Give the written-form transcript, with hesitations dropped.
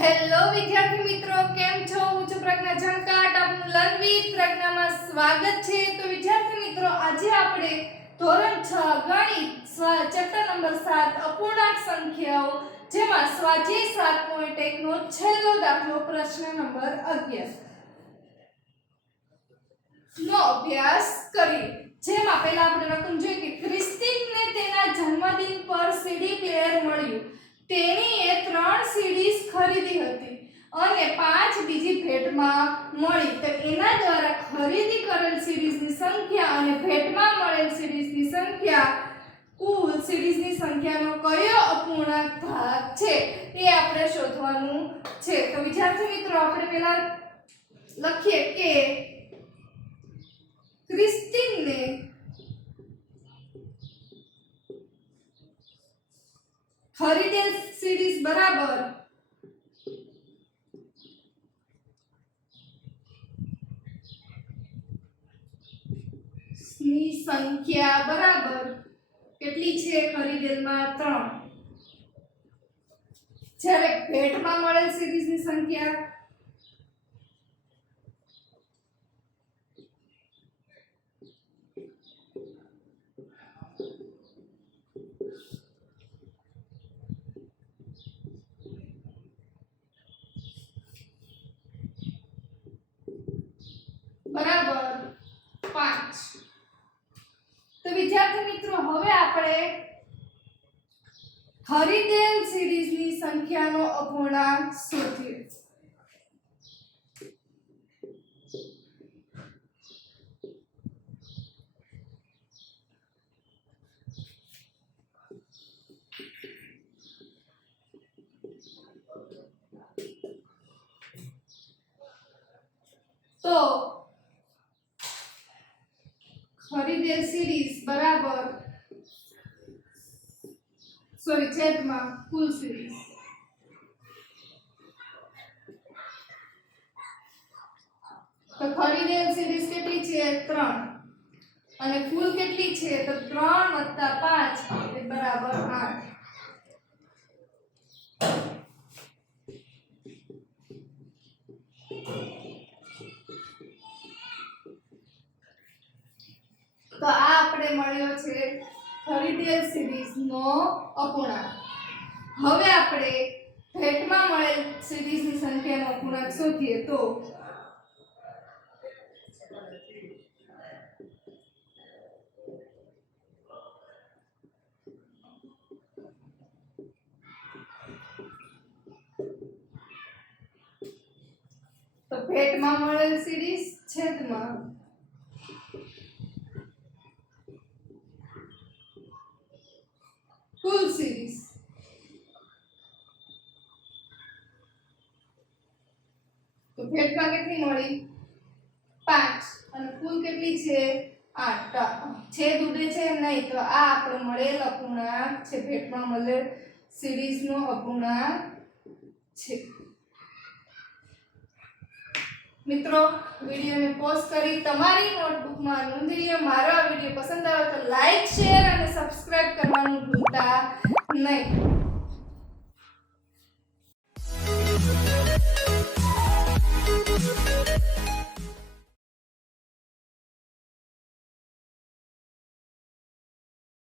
Hello વિદ્યાર્થી મિત્રો, કેમ છો? હું છું પ્રજ્ઞા ઝણકાટ. આપનું લર્ન વિથ પ્રજ્ઞામાં સ્વાગત છે. તો વિદ્યાર્થી મિત્રો, આજે આપણે ધોરણ 6 ગણિત ચેપ્ટર નંબર 7 અપૂર્ણાંક સંખ્યાઓ જેમાં સ્વાધ્યાય 7.1 નો છેલ્લો દાખલો પ્રશ્ન નંબર 11 નો અભ્યાસ કરીએ. જેમાં પહેલા આપણે રકમ જોઈએ કે ક્રિસ્ટીનને તેના જન્મદિન પર સીડી પ્લેયર મળ્યું. તેણીએ 3 સીડીઝ ખરીદી હતી અને 5 બીજી ભેટમાં મળી. તો એના દ્વારા ખરીદી કરેલ સીડીઝની સંખ્યા અને ભેટમાં મળેલ સીડીઝની સંખ્યા, કુલ સીડીઝની સંખ્યાનો કયો અપૂર્ણાંક ભાગ છે એ આપણે શોધવાનું છે. તો વિદ્યાર્થી મિત્રો, આપણે પહેલા લખીએ કે ક્રિસ્ટીનને ખરીદેલ સીડીઝ બરાબર ની સંખ્યા બરાબર કેટલી છે? ખરીદેલમાં 3. જ્યારે ભેટમાં મળેલ સીડીઝની સંખ્યા બરાબર 5. તો વિદ્યાર્થી મિત્રો, હવે આપણે ખરીદેલ સીડીઝની સંખ્યાનો અપૂર્ણાંક શોધીએ. તો ખરીદેલ સીડીઝ બરાબર છેદમાં કુલ સીડીઝ. તો ખરીદેલ સીડીઝ કેટલી છે? 3. અને કુલ કેટલી છે? તો 3 + 5 એ બરાબર 8. તો આ આપણે મળ્યો છે ખરીદેલ સીડીઝનો અપૂર્ણાંક. હવે આપણે ભેટમાં મળેલ સીડીઝની સંખ્યાનો અપૂર્ણાંક શોધીએ. તો ભેટમાં મળેલ સીડીઝ છેદમાં કુલ સીરીઝ. તો ભેટમાં કેટલી મળી? 5. અને કુલ કેટલી છે? 8. છેદ ઉડે છે નહીં, તો આ આપણો મળેલ અપૂર્ણાંક છે. ભેટમાં મળેલ સીરીઝનો અપૂર્ણાંક છે. મિત્રો, વિડિયોને પોઝ કરી તમારી નોટબુકમાં નોંધી લો. મારો આ વિડિયો પસંદ આવે તો લાઈક, શેર અને સબસ્ક્રાઇબ કરવાનું ભૂલતા નહીં.